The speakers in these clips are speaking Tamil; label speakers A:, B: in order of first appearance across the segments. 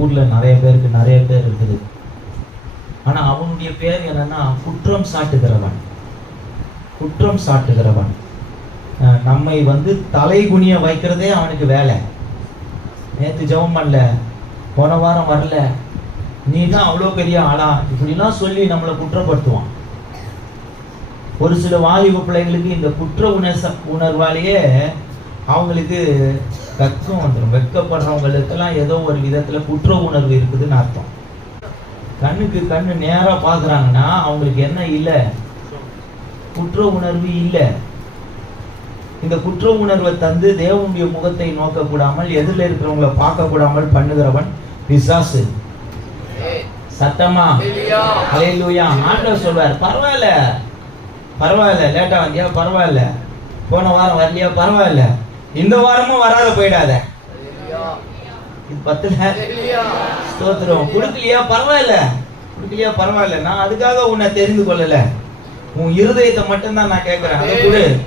A: ஊர்ல நிறைய பேருக்கு நிறைய பேர் இருக்குது. ஆனா அவனுடைய பேர் என்னன்னா குற்றம் சாட்டுகிறவன். குற்றம் சாட்டுகிறவன். நம்மை வந்து தலைகுனிய வைக்கிறதே அவனுக்கு வேலை. நேத்து ஜெபம் பண்ணல. போன வாரம் வரல. நீ தான் அவ்வளோ பெரிய ஆளா? இப்படிலாம் சொல்லி நம்மளை குற்றப்படுத்துவான். ஒரு சில வாலிப பிள்ளைங்களுக்கு இந்த குற்ற உணர்ச உணர்வாலேயே அவங்களுக்கு வெக்கம் வந்துடும் வெக்கப்படுறவங்களுக்கெல்லாம் ஏதோ ஒரு விதத்துல குற்ற உணர்வு இருக்குதுன்னு அர்த்தம். கண்ணுக்கு கண்ணு நேரா பாக்குறாங்கன்னா அவங்களுக்கு என்ன இல்லை? குற்ற உணர்வு இல்லை. இந்த குற்ற உணர்வை தந்து தேவனுடைய முகத்தை நோக்க கூடாமல் எதிரில் இருக்கிறவங்கள பார்க்க கூடாமல் பண்ணுகிறவன் பிசாசு. சத்தமா? அலையிலூயா ஆண்டவர் சொல்வார் பரவாயில்ல. பரவாயில்ல. லேட்டா வந்தியா? பரவாயில்ல. போன வாரம் வரலையா? பரவாயில்ல. இந்த வாரமும் வராத போயிடாத. பத்துல. ஸ்தோத்திரம். கொடுக்கலையா? பரவாயில்ல. கொடுக்கலையா? பரவாயில்ல. நான் அதுக்காக உன்னை தெரிந்து கொள்ளல. உன் இருதயத்தை மட்டும்தான் நான் கேட்கிறேன் அதை கொடு.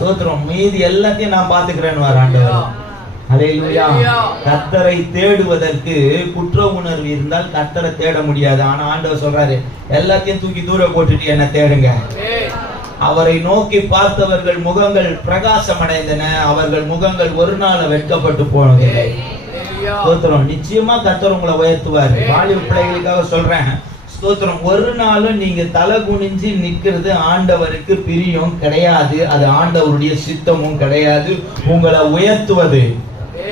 A: ஸ்தோத்திரம். மீதி எல்லாத்தையும் நான் பாத்துக்கிறேன்னு வர ஆண்டவர். ஹalleluya. கர்த்தரை தேடுவதற்கு குற்ற உணர்வு இருந்தால் கர்த்தரை தேட முடியாது. ஆனா ஆண்டவர் சொல்றாரு எல்லாத்தையும் தூக்கி தூர போட்டுட்டு என்ன தேடுங்க. அவரை நோக்கி பார்த்தவர்கள் முகங்கள் பிரகாசம் அடைந்தன அவர்கள் முகங்கள் ஒரு நாள் வெட்கப்பட்டு போனதில்லை ஸ்தோத்திரம். நிச்சயமா கர்த்தர் உங்களை உயர்த்துவாரு. வாலிப பிள்ளைகளுக்காக சொல்றேன். ஸ்தோத்திரம். ஒரு நாளும் நீங்க தலை குனிஞ்சு நிக்கிறது ஆண்டவருக்கு பிரியம் கிடையாது. அது ஆண்டவருடைய சித்தமும் கிடையாது. உங்களை உயர்த்துவது.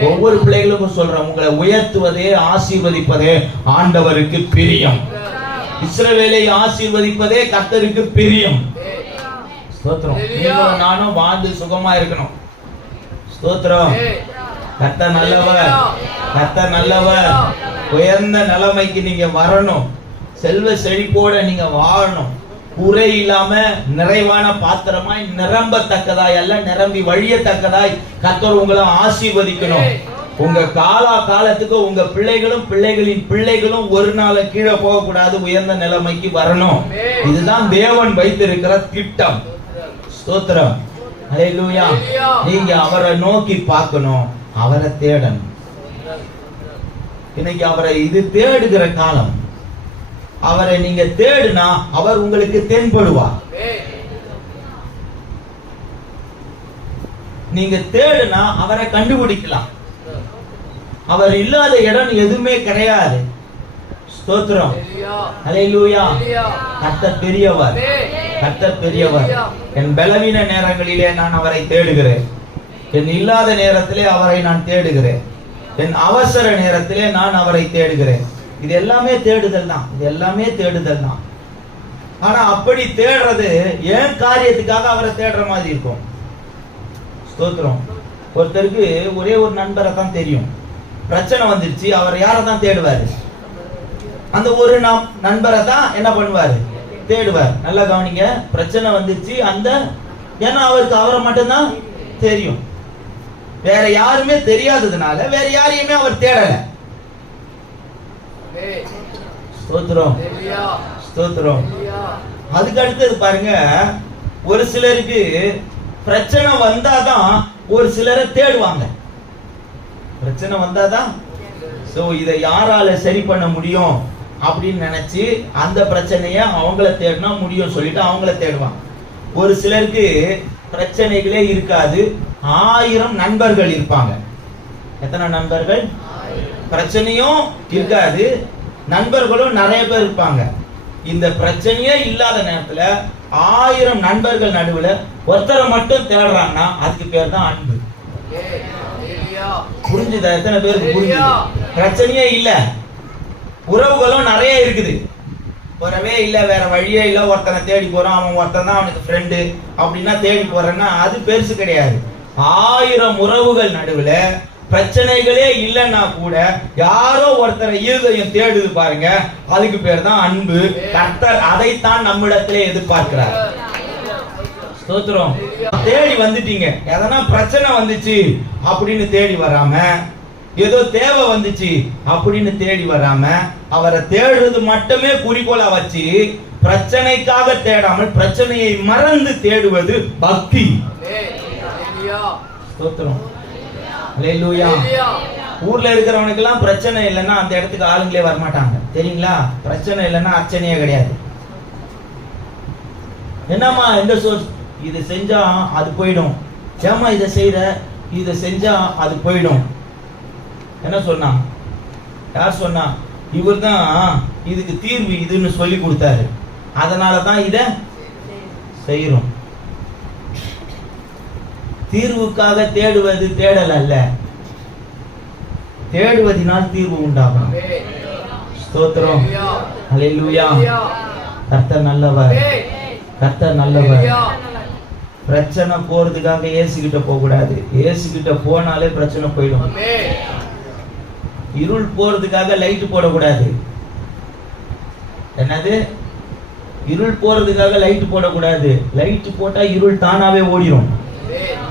A: ஒவ்வொரு பிள்ளைகளுக்கும் சொல்றேன். உங்களை உயர்த்துவதே ஆசீர்வதிப்பதே ஆண்டவருக்கு பிரியம். இஸ்ரவேலை ஆசீர்வதிப்பதே கர்த்தருக்கு பிரியம். ஸ்தோத்திரம். நீங்களும் நானும் வாழ்ந்து சுகமா இருக்கணும். ஸ்தோத்திரம். கர்த்தர் நல்லவர். கர்த்தர் நல்லவர். உயர்ந்த நிலைமைக்கு நீங்க வரணும். செல்வ செழிப்போட நீங்க வாழணும். குறை இல்லாம நிறைவான பாத்திரமாய் நிரம்பத்தக்கதாய் அல்ல நிரம்பி வழியத்தக்கதாய் கர்த்தர் உங்களை ஆசீர்வதிக்கணும். உங்க காலா காலத்துக்கு உங்க பிள்ளைகளும் பிள்ளைகளின் பிள்ளைகளும் ஒரு நாள் கீழே போகக்கூடாது. உயர்ந்த நிலைமைக்கு வரணும். இதுதான் தேவன் வைத்திருக்கிற திட்டம். ஸ்தோத்திரம். ஹalleluya. நீங்க அவரை நோக்கி பார்க்கணும். அவரை தேடணும். இன்னைக்கு அவரை இது தேடுகிற காலம். அவரை நீங்க தேடுனா அவர் உங்களுக்கு தென்படுவார். நீங்க தேடுனா அவரை கண்டுபிடிக்கலாம். அவர் இல்லாத இடம் எதுவுமே கிடையாது. ஸ்தோத்திரம். அலையிலூயா கர்த்தர் பெரியவர். கர்த்தர் பெரியவர். என் பலவீன நேரங்களிலே நான் அவரை தேடுகிறேன். என் இல்லாத நேரத்திலே அவரை நான் தேடுகிறேன். என் அவசர நேரத்திலே நான் அவரை தேடுகிறேன். இது எல்லாமே தேடுதல் தான். இது எல்லாமே தேடுதல் தான். ஆனா அப்படி தேடுறது ஏன் காரியத்துக்காக அவரை தேடுற மாதிரி இருக்கும்? ஸ்தோத்திரம். ஒருத்தருக்கு ஒரே ஒரு நண்பரை தான் தெரியும். பிரச்சனை வந்துருச்சு. அவர் யாரை தான் தேடுவாரு? அந்த ஒரு நாம் நண்பரை தான் என்ன பண்ணுவாரு? தேடுவார். நல்லா கவனிங்க பிரச்சனை வந்துருச்சு. அந்த ஏன்னா அவருக்கு அவரை மட்டும்தான் தெரியும். வேற யாருமே தெரியாததுனால வேற யாரையுமே அவர் தேடல. ஸ்தோத்திரம். ஸ்தோத்திரம். அதுக்கு அடுத்தது பாருங்க ஒரு சிலருக்கு பிரச்சனை வந்தாதான் ஒரு சிலரை தேடுவாங்க. பிரச்சனை வந்தாதான் சோ இதை யாரால சரி பண்ண முடியும்? அப்படின்னு நினச்சி அந்த பிரச்சனையை அவங்கள தேடினா முடியும் சொல்லிட்டு அவங்கள தேடுவாங்க. ஒரு சிலருக்கு பிரச்சனைகளே இருக்காது. ஆயிரம் நண்பர்கள் இருப்பாங்க. எத்தனை நண்பர்கள்? பிரச்சனையும் இருக்காது. நண்பர்களும் நிறைய பேர் இருப்பாங்க. இந்த பிரச்சனையே இல்லாத நேரத்துல ஆயிரம் நண்பர்கள் நடுவுல ஒருத்தரை மட்டும் தேடுறாங்கன்னா அதுக்கு பேர் தான் அன்பு. புரிஞ்சுதா? எத்தனை பேருக்கு புரிஞ்சுது? பிரச்சனையே இல்லை. உறவுகளும் நிறைய இருக்குது. உறவே இல்லை வேற வழியே இல்லை. ஒருத்தனை தேடி போகிறான் அவன் ஒருத்தன் தான் அவனுக்கு ஃப்ரெண்டு அப்படின்னா தேடி போறேன்னா அது பெருசு கிடையாது. ஆயிரம் உறவுகள் நடுவில் பிரச்சனைகளே இல்லைன்னா கூட யாரோ ஒருத்தரை இருதயம் தேடுது பாருங்க. அதுக்கு பேர் தான் அன்பு. கர்த்தர் அதைத்தான் நம்மிடத்திலே எதிர்பார்க்கிறார். தேடி வந்துட்டீங்க. எதனா பிரச்சனை வந்துச்சு அப்படின்னு தேடி வராம ஏதோ தேவை வந்துச்சு அப்படின்னு தேடி வராம அவரை தேடுறது மட்டுமே குறிக்கோளா வச்சு பிரச்சனைக்காக தேடாமல் பிரச்சனையை மறந்து தேடுவது பக்தி. ஊர்ல இருக்கிறவனுக்கெல்லாம் பிரச்சனை இல்லைன்னா அந்த இடத்துக்கு ஆளுங்களே வரமாட்டாங்க. தெரியுங்களா? பிரச்சனை இல்லைன்னா அர்ச்சனையே கிடையாது. என்னம்மா எந்த சோர்ஸ்? இது செஞ்சா அது போயிடும். ஏம்மா இதை செய்யற இதை செஞ்சா அது போயிடும். என்ன சொன்னான் யார் சொன்னா? இவர் தான் இதுக்கு தீர்வு இதுன்னு சொல்லி கொடுத்தாரு. அதனால தான் இதை செய்யறோம் தீர்வுக்காக தேடுவது தேடல் அல்ல தேடுவதினால் தீர்வு உண்டாகும். ஸ்தோத்திரம். அலையிலுயா கர்த்தர் நல்லவர். கர்த்தர் நல்லவர். பிரச்சனை போறதுக்காக ஏசுகிட்ட கிட்ட போக கூடாது ஏசுகிட்ட கிட்ட போனாலே பிரச்சனை போயிடும். இருள் போறதுக்காக லைட் போடக்கூடாது. என்னது? இருள் போறதுக்காக லைட் போடக்கூடாது. லைட் போட்டா இருள் தானாவே ஓடிடும்